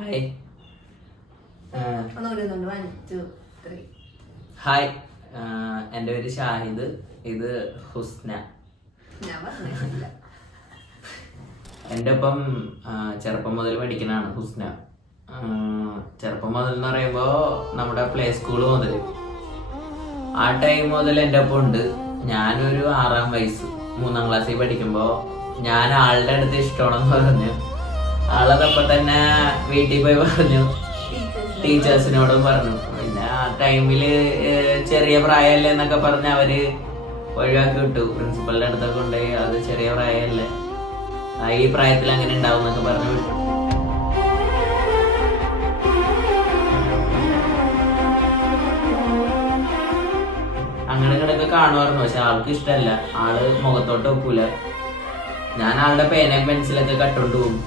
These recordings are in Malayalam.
ഹായ് ഹായ്, എൻ്റെ പേര് ഷാഹിദ്. ഇത് ഹുസ്ന. എൻ്റെ ഒപ്പം ചെറുപ്പം മുതൽ പഠിക്കുന്നതാണ് ഹുസ്ന. ചെറുപ്പം മുതൽ എന്ന് പറയുമ്പോൾ നമ്മുടെ പ്ലേ സ്കൂൾ മുതൽ ആ ടൈം മുതൽ എൻ്റെ ഒപ്പം ഉണ്ട്. ഞാനൊരു 6-ാം വയസ്സ് 3-ാം ക്ലാസ്സിൽ പഠിക്കുമ്പോൾ ഞാൻ ആളുടെ അടുത്ത് ഇഷ്ടമാണെന്ന് പറഞ്ഞു. ആളതപ്പം തന്നെ വീട്ടിൽ പോയി പറഞ്ഞു, ടീച്ചേഴ്സിനോടും പറഞ്ഞു. പിന്നെ ആ ടൈമില് ചെറിയ പ്രായമല്ലേ എന്നൊക്കെ പറഞ്ഞ് അവര് ഒഴിവാക്കി വിട്ടു. പ്രിൻസിപ്പലിന്റെ അടുത്തൊക്കെ കൊണ്ടുപോയി അത് ചെറിയ പ്രായമല്ലേ, ഈ പ്രായത്തിൽ അങ്ങനെ ഉണ്ടാവും എന്നൊക്കെ പറഞ്ഞു വിട്ടു. അങ്ങനെ ഇങ്ങനെയൊക്കെ കാണുമായിരുന്നു. പക്ഷെ ആൾക്ക് ഇഷ്ടമല്ല, ആള് മുഖത്തോട്ട് വെക്കൂല. ഞാൻ ആളുടെ പേനയും പെൻസിലൊക്കെ കട്ടോണ്ട് പോകും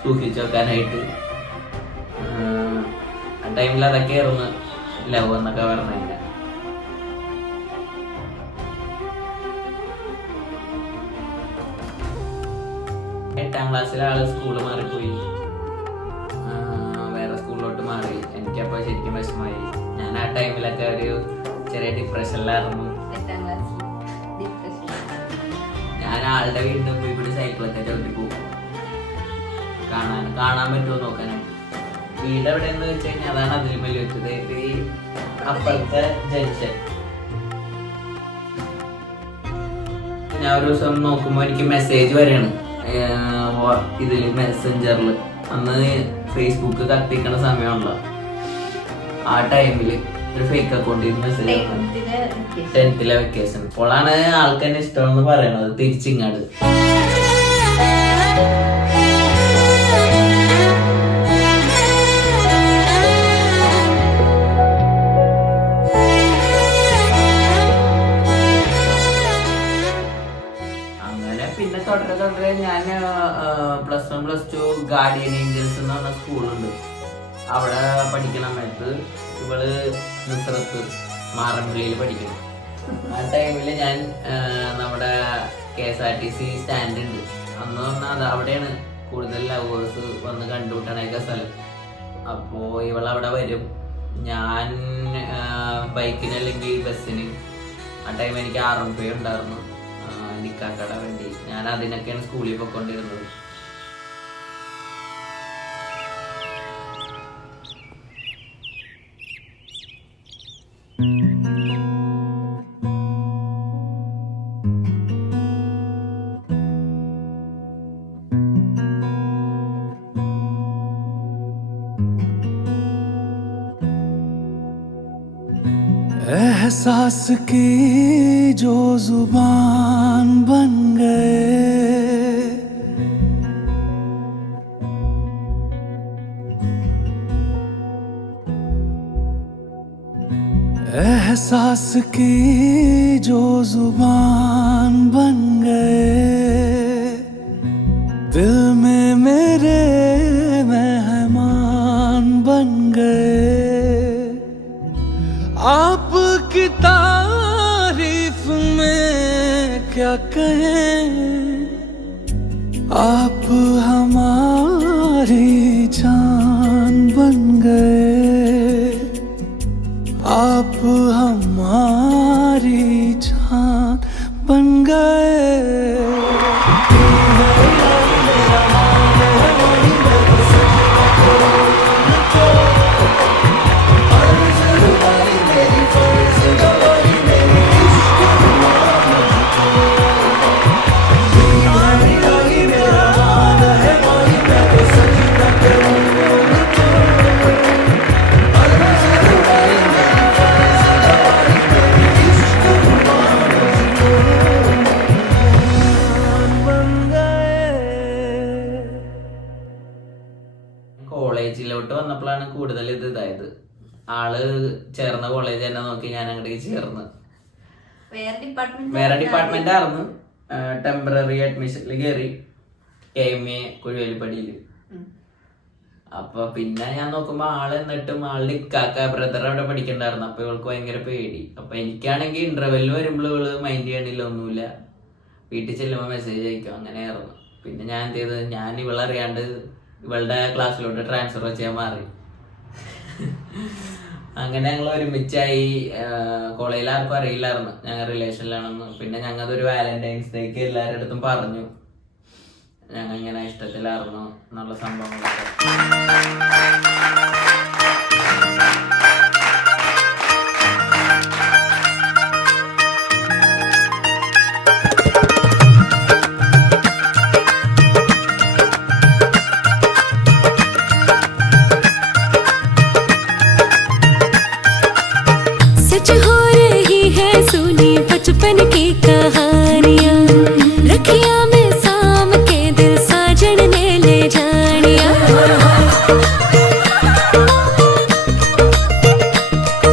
സൂക്ഷിച്ചു വെക്കാനായിട്ട്. ആ ടൈമിൽ അതൊക്കെ ആയിരുന്നു ലവ് എന്നൊക്കെ പറഞ്ഞില്ല. എട്ടാം ക്ലാസ്സിൽ ആള് സ്കൂള് മാറിപ്പോയി, വേറെ സ്കൂളിലോട്ട് മാറി. എനിക്കപ്പോൾ ശരിക്കും വിഷമമായി. ഞാൻ ആ ടൈമിലൊക്കെ ഒരു ചെറിയ ഡിപ്രഷനിലായിരുന്നു. ഞാൻ ആളുടെ വീടിന്റെ മുമ്പിൽ കൂടി സൈക്കിളൊക്കെ ചവിട്ടി പോകും, കാണാൻ പറ്റുമോ നോക്കാനായിട്ട്. വീട് എവിടെയെന്ന് വെച്ച് കഴിഞ്ഞാൽ അതാണ് അതിലും വലിയ വെച്ചത്, ഈ അപ്പുറത്തെ ജംഗ്ഷൻ. ഞാൻ ഒരു ദിവസം നോക്കുമ്പോൾ എനിക്ക് മെസ്സേജ് വരെയാണ് ഇതില് മെസ്സഞ്ചറിൽ. അന്ന് ഫേസ്ബുക്ക് കത്തിക്കണ സമയമുള്ള ആ ടൈമില് ഒരു ഫേക്ക് അക്കൗണ്ടിൽ മെസ്സേജ് 10th വെക്കേഷൻ. അപ്പോഴാണ് ആൾക്ക് എന്നെ ഇഷ്ടമെന്ന് പറയണത് തിരിച്ചിങ്ങാട്. പിന്നെ തുടരെ ഞാൻ +1 +2 ഗാർഡിയൻ ഏഞ്ചൽസ് എന്ന് പറഞ്ഞ സ്കൂളുണ്ട്, അവിടെ പഠിക്കണ സമയത്ത് ഇവള് നുസ്രത്ത് മാറമ്പള്ളിയിൽ പഠിക്കണം. ആ ടൈമില് ഞാൻ നമ്മുടെ KSRTC സ്റ്റാൻഡ് ഉണ്ട്, അന്ന് പറഞ്ഞാൽ അവിടെയാണ് കൂടുതൽ ലവേഴ്സ് വന്ന് കണ്ടുമുട്ടണൊക്കെ സ്ഥലം. അപ്പോ ഇവളവിടെ വരും, ഞാൻ ബൈക്കിന് അല്ലെങ്കിൽ ബസ്സിന്. ആ ടൈം എനിക്ക് R15 ഉണ്ടായിരുന്നു, നിക്കാക്കട വണ്ടി. ഞാൻ അതിനൊക്കെയാണ് സ്കൂളിൽ പോയിക്കൊണ്ടിരുന്നത്. एहसास की जो जुबान बन गए, एहसास की जो जुबान बन गए, दिल में मेरे मेहमान बन गए। आपकी तारीफ में क्या कहें, आप हमारी जान बन गए, आप हमारी जान बन गए। കോളേജിലോട്ട് വന്നപ്പോഴാണ് കൂടുതൽ ഇതായത്. ആള് ചേർന്ന കോളേജ് തന്നെ നോക്കി ഞാൻ അങ്ങോട്ടേക്ക് ചേർന്ന്. വേറെ ഡിപ്പാർട്ട്മെന്റ് ആയിരുന്നു. ടെമ്പററി അഡ്മിഷനിൽ കയറി KMA കുഴുവേലിപ്പടിയില്. അപ്പൊ പിന്നെ ഞാൻ നോക്കുമ്പോ ആള് എന്നിട്ടും ആളുടെ ഇക്കാക്ക ബ്രദർ അവിടെ പഠിക്കണ്ടായിരുന്നു. അപ്പൊ ഇവൾക്ക് ഭയങ്കര പേടി. അപ്പൊ എനിക്കാണെങ്കിൽ ഇന്റർവെല്ലിന് വരുമ്പോൾ ഇവള് മൈൻഡ് ചെയ്യണില്ല, ഒന്നുമില്ല. വീട്ടിൽ ചെല്ലുമ്പോ മെസ്സേജ് അയക്കും, അങ്ങനെയായിരുന്നു. പിന്നെ ഞാൻ എന്ത് ചെയ്തത്, ഞാൻ ഇവളറിയാണ്ട് ഇവളുടെ ക്ലാസ്സിലോട്ട് ട്രാൻസ്ഫർ ചെയ്യാൻ മാറി. അങ്ങനെ ഞങ്ങൾ ഒരുമിച്ചായി. കോളേജിൽ ആർക്കും അറിയില്ലായിരുന്നു ഞങ്ങൾ റിലേഷനിലാണെന്ന്. പിന്നെ ഞങ്ങൾക്കൊരു വാലന്റൈൻസ് ഡേക്ക് എല്ലാവരുടെ അടുത്തും പറഞ്ഞു ഞങ്ങൾ ഇങ്ങനെ ഇഷ്ടത്തിലായിരുന്നു എന്നുള്ള സംഭവങ്ങളൊക്കെ. बचपन की कहानियाँ रखिया में साम के दिल साजन ने ले जानिया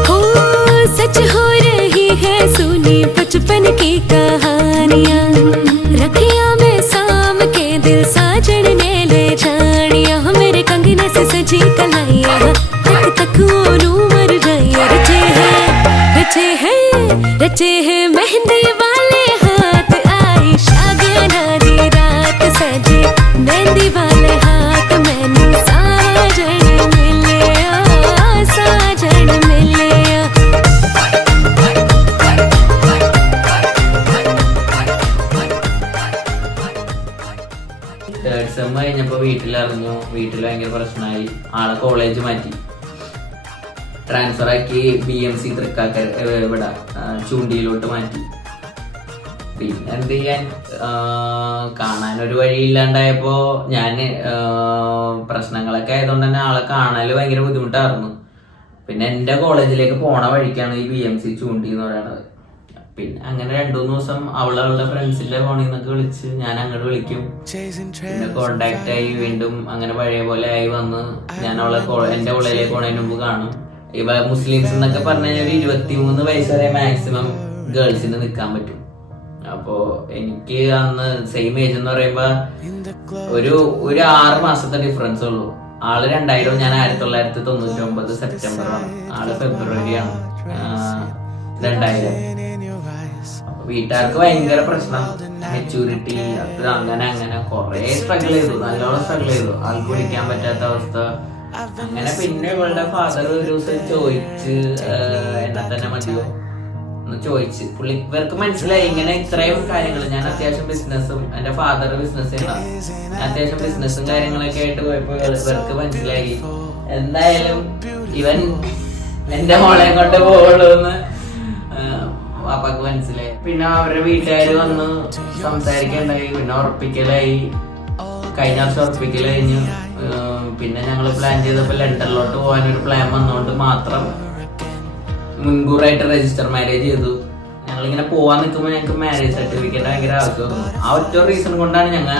हो सच हो रही है सुनी बचपन की कहानियाँ रखिया में साम के दिल साजन ने ले जानिया मेरे कंगने से सजी कलाइया तक तक ओनू मर जाइया रचे हैं मेहंदी वाले हाथ आई शागियाना दी रात सजे मेहंदी वाले हाथ मैनू साजन मिले തേർഡ് സെം കഴിഞ്ഞപ്പോൾ വീട്ടിലറിഞ്ഞു. വീട്ടിൽ ഭയങ്കര പ്രശ്നമായി. ആളെ കോളേജ് മാറ്റി, ട്രാൻസ്ഫർ ആക്കി BMC തൃക്കാക്കര ഇവിടെ ചൂണ്ടിയിലോട്ട് മാറ്റി. പിന്നെ എന്ത് ചെയ്യാൻ, കാണാനൊരു വഴിയില്ലാണ്ടായപ്പോ ഞാൻ പ്രശ്നങ്ങളൊക്കെ ആയതുകൊണ്ട് തന്നെ ആളെ കാണാല് ഭയങ്കര ബുദ്ധിമുട്ടായിരുന്നു. പിന്നെ എൻ്റെ കോളേജിലേക്ക് പോണ വഴിക്കാണ് ഈ BMC ചൂണ്ടി എന്ന് പറയുന്നത്. പിന്നെ അങ്ങനെ 2-3 ദിവസം അവളുടെ ഫ്രണ്ട്സിന്റെ ഫോണിൽ നിന്നൊക്കെ വിളിച്ച് ഞാൻ അങ്ങോട്ട് വിളിക്കും. പിന്നെ കോണ്ടാക്ട് ആയി വീണ്ടും അങ്ങനെ പഴയ പോലെ ആയി വന്ന് ഞാൻ അവളെ എൻ്റെ കോളേജിലേക്ക് പോണതിന് മുമ്പ് കാണും. ഇവ മുസ്ലിംസ് എന്നൊക്കെ പറഞ്ഞ ഒരു 23 വയസ്സ് വരെ മാക്സിമം ഗേൾസിന് നിൽക്കാൻ പറ്റും. അപ്പോ എനിക്ക് അന്ന് സെയിം ഏജ് എന്ന് പറയുമ്പോ ഒരു 6 മാസത്തെ ഡിഫറൻസ് ഉള്ളൂ. ആള് 2000, ഞാൻ 1999 സെപ്റ്റംബറാണ്, ആള് ഫെബ്രുവരിയാണ് 2000. വീട്ടുകാർക്ക് ഭയങ്കര പ്രശ്നം, മെച്യൂരിറ്റി, അത് അങ്ങനെ കുറെ സ്ട്രഗിൾ ചെയ്തു, നല്ലോണം സ്ട്രഗിൾ ചെയ്തു. ആൾക്ക് വിളിക്കാൻ പറ്റാത്ത അവസ്ഥ. അങ്ങനെ പിന്നെ ഇവളുടെ ഫാദർ ഒരു ദിവസം ചോദിച്ച് എന്നെ തന്നെ മതിയോ എന്ന് ചോദിച്ച്. ഇവർക്ക് മനസ്സിലായി ഇങ്ങനെ ഇത്രയും കാര്യങ്ങൾ. ഞാൻ അത്യാവശ്യം ബിസിനസ്സും, എന്റെ ഫാദർ ബിസിനസ് ചെയ്യണം, അത്യാവശ്യം ബിസിനസ്സും കാര്യങ്ങളൊക്കെ ആയിട്ട് പോയപ്പോ ഇവർക്ക് മനസ്സിലായി എന്തായാലും ഇവൻ എന്റെ മോളെ കൊണ്ട് പോകുള്ളൂ എന്ന് പാപ്പാക്ക് മനസ്സിലായി. പിന്നെ അവരുടെ വീട്ടുകാർ വന്ന് സംസാരിക്കണ്ടായി, പിന്നെ ഉറപ്പിക്കലായി. കഴിഞ്ഞ വർഷം ഉറപ്പിക്കൽ കഴിഞ്ഞു. പിന്നെ ഞങ്ങൾ പ്ലാൻ ചെയ്തപ്പോൾ ലണ്ടനിലോട്ട് പോകാനൊരു പ്ലാൻ വന്നതുകൊണ്ട് മാത്രം മുൻകൂറായിട്ട് രജിസ്റ്റർ മാരേജ് ചെയ്തു. ഞങ്ങളിങ്ങനെ പോവാൻ നിൽക്കുമ്പോൾ ഞങ്ങൾക്ക് മാരേജ് സർട്ടിഫിക്കറ്റ് ഭയങ്കര ആവശ്യമായിരുന്നു. ആ ഒറ്റ റീസൺ കൊണ്ടാണ് ഞങ്ങൾ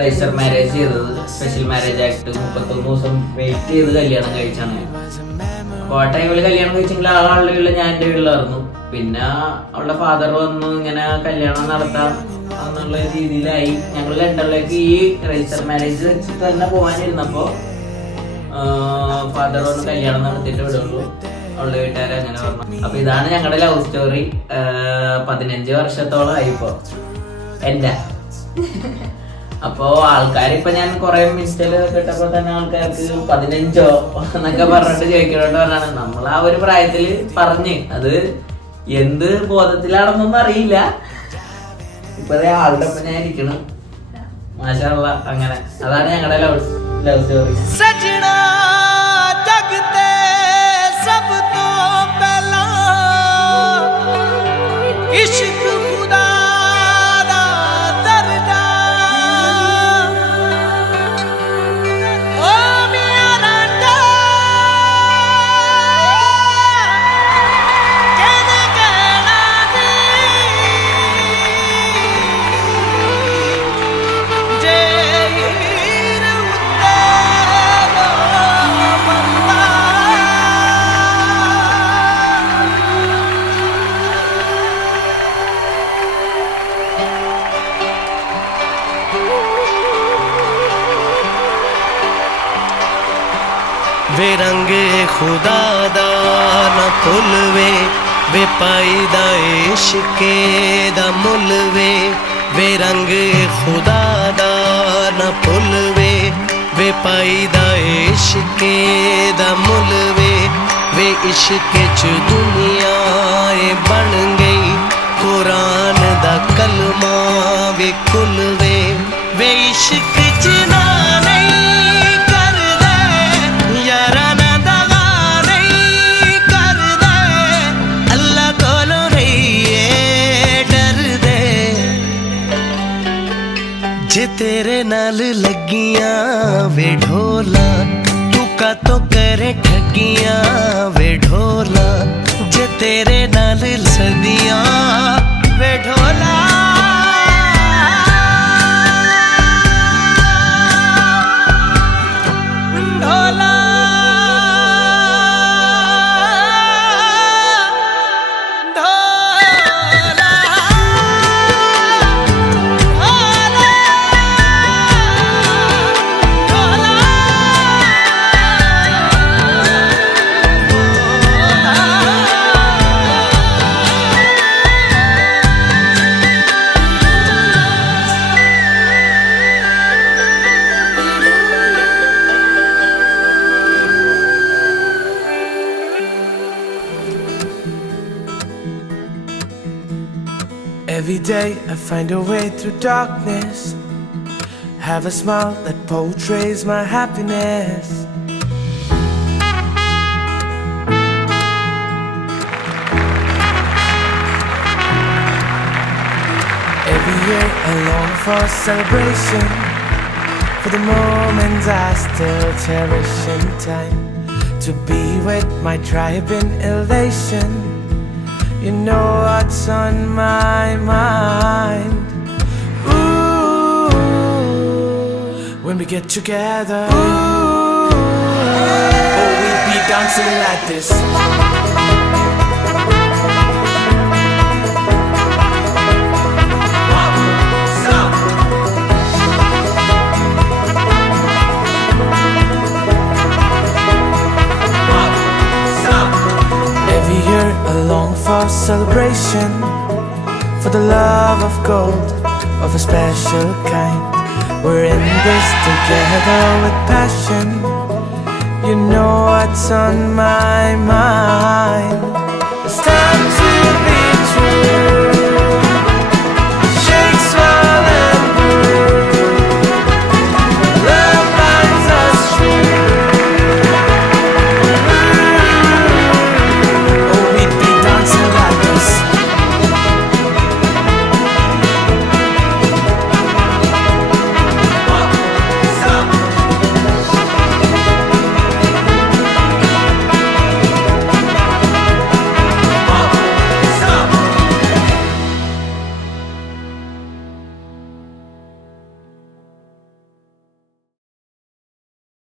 രജിസ്റ്റർ മാരേജ് ചെയ്തത്. സ്പെഷ്യൽ മാരേജ് ആക്ട് 31 ദിവസം വെയിറ്റ് ചെയ്ത് കല്യാണം കഴിച്ചാണ്. അപ്പോൾ ആ ടൈമിൽ കല്യാണം കഴിച്ചെങ്കിൽ ആളുടെ വീട്ടിൽ ഞാൻ എൻ്റെ വീട്ടിലായിരുന്നു. പിന്നെ അവളുടെ ഫാദർ വന്നു ഇങ്ങനെ കല്യാണം നടത്താം എന്നുള്ള രീതിയിലായി. ഞങ്ങൾ ലണ്ടനിലേക്ക് ഈ രജിസ്റ്റർ മാരേജ് വെച്ചിട്ട് തന്നെ പോകാനിരുന്നപ്പോൾ ഫാദർ വന്ന് കല്യാണം നടത്തിയിട്ട് വിടുള്ളൂ, അവളുടെ വീട്ടുകാരെ അങ്ങനെ പറഞ്ഞു. അപ്പൊ ഇതാണ് ഞങ്ങളുടെ ലവ് സ്റ്റോറി. 15 വർഷത്തോളം ആയിപ്പോ എന്റെ. അപ്പോ ആൾക്കാരിപ്പൊ ഞാൻ കുറെ ഇൻസ്റ്റയില് കേട്ടപ്പോ തന്നെ ആൾക്കാർക്ക് 15 എന്നൊക്കെ പറഞ്ഞിട്ട് ചോദിക്കണോണ്ട് പറഞ്ഞാണ്. നമ്മൾ ആ ഒരു പ്രായത്തില് പറഞ്ഞ്, അത് എന്ത് ബോധത്തിലാണെന്നൊന്നും അറിയില്ല. ഇപ്പൊ ആളുടെ ഒപ്പം ഞാൻ ഇരിക്കണം. മാഷാ അല്ലാഹ്. അങ്ങനെ അതാണ് ഞങ്ങളുടെ ലവ് സ്റ്റോറി. वे रंगे खुदा दा न भुलवे, वे पाईदा इश्के दा मुलवे। वे रंगे खुदा दा न भुलवे, वे पाईदा इश्के दा मुल वे इश्क च दुनिया बन गई कुरान दा कलमा वे कुल वे इश्क च ना नहीं कर दे यारा ना दगा नहीं कर दे अल्लाह कोलों रहिए डर दे जे तेरे नाल लगियां वे ढोला तू का तो करे ठगियां वे ढोला जे तेरे नाल सदियां वे ढोला ढोला Every day I find a way through darkness. Have a smile that portrays my happiness. Every year I long for celebration, for the moments I still cherish in time, to be with my tribe in elation. You know what's on my mind. Ooh, when we get together, ooh, oh, we'll be dancing like this. Every year I long for celebration, for the love of gold, of a special kind. We're in this together with passion. You know what's on my mind.